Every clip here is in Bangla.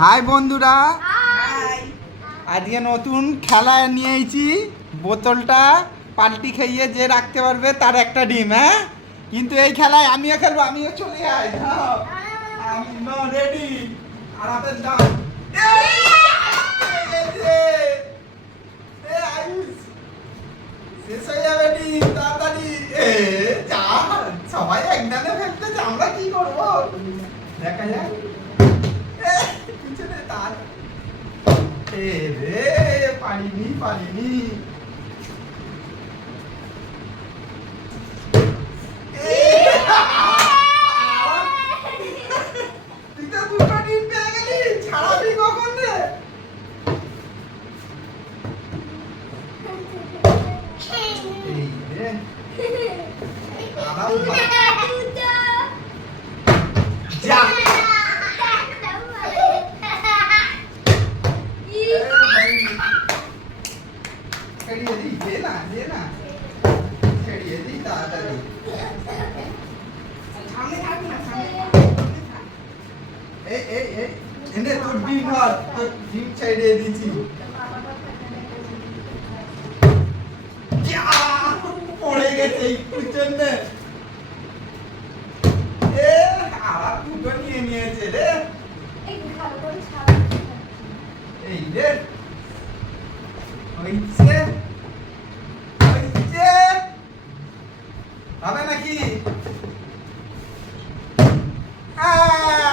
হাই বন্ধুরা, হাই। আজকে নতুন খেলা নিয়েছি। বোতলটা পাল্টি খাইয়ে যে রাখতে পারবে তার একটা ডিম। হ্যাঁ, কিন্তু এই খেলায় আমিও খেলবো। আমিও চলে যাই। আমি রেডি। আর আপনার দাও। শেষ হয়ে যাবে ডিম, তাড়াতাড়ি। সবাই একদানে ফেলতেছে, আমরা কি করবো দেখা যাক। পিছনে তার রে, পারিনি। তুই তো দুটো ডিম পেয়ে গেলি, ছাড়াবি কখন রে? এই রে, যা छड़िए दी, दे ना छड़िए दी ताड़ाताड़ी। সামনে থাক না, সামনে থাক। ए इन्हें तो डिम और तो डिम छड़िए दी थी। क्या पड़े गए थे कुछ ने? आवाज कुछ नहीं है चले। एक घर पर छाड़ा। ये হইছে হবে নাকি?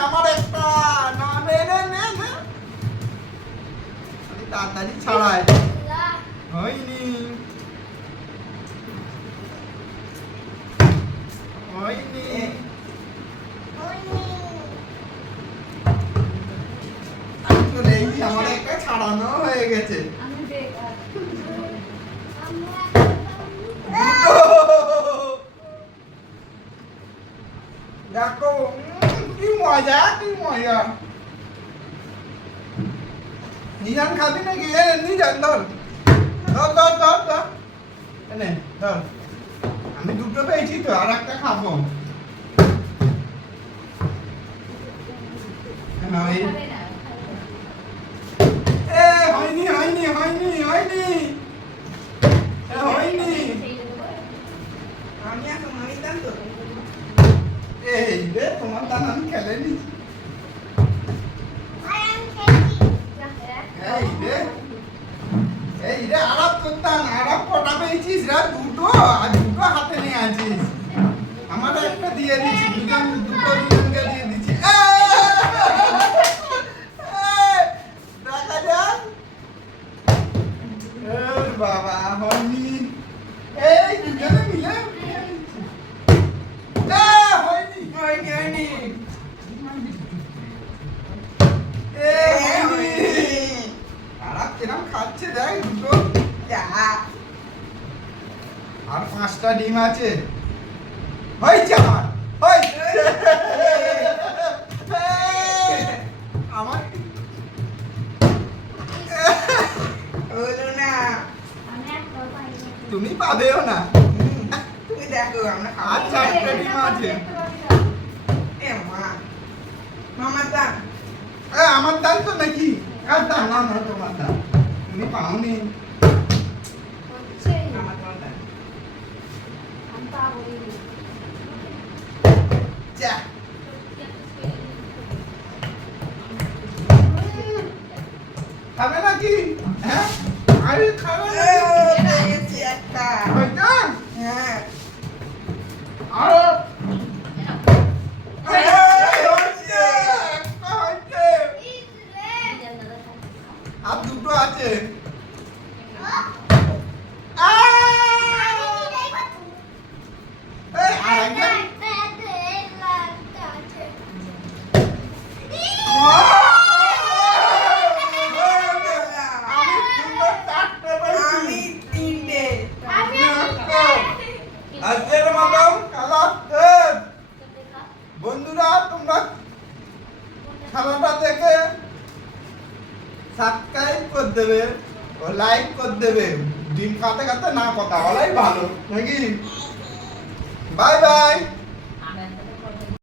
আমার একটা না নে আমি তাড়াতাড়ি ছাড়াই। হয়নি আসলে আমার একটা ছাড়ানো হয়ে গেছে। দেখো কি মজা। নিজান খাবি নাকি? নিজান ধর এনে ধর। আমি দুটো পেয়েছি তো, আর একটা খাবো। হয়নি। আমি এখন আমি দাম তো। এই রে, তোমার দান আমি খেলে নিচ্ছি। এই রে আরাপ করতাম, আরাপ কটা পেয়েছিস রে? দুটো, আর দুটো হাতে নিয়ে আছিস। আমার একটা দিয়ে দিচ্ছি, দুজনকে দিয়ে দিচ্ছি। দেখা যাক। বাবা হয়নি। এই দুজনে মিলে হয়নি। আরাপ কিরম খাচ্ছে দেখ দুটো। আর 5টা ডিম আছে। হয়েছে আমার, আমার হলো না। তুমি পাবেও না। তুমি দেখো আমরা আর খাবো। 4টা ডিম আছে। এ মা, মামার দাম। আমার দাম তো নাকি? কার দাম? না তোমার দাম। তুমি পাওনি। আমার তোমার দাম। যা খাবে নাকি? হ্যাঁ, আরে খাবে না? পেয়েছি একটা। হয়তো হ্যাঁ। আরো আর দুটো আছে। আমি তিনটে। আজকের মতো খেলা শেষ। বন্ধুরা, তোমরা খেলাটা দেখে সাবস্ক্রাইব করে দেবে ও লাইক করে দেবে। ডিম খাতে না কথা বলাই ভালো নাকি? Bye bye.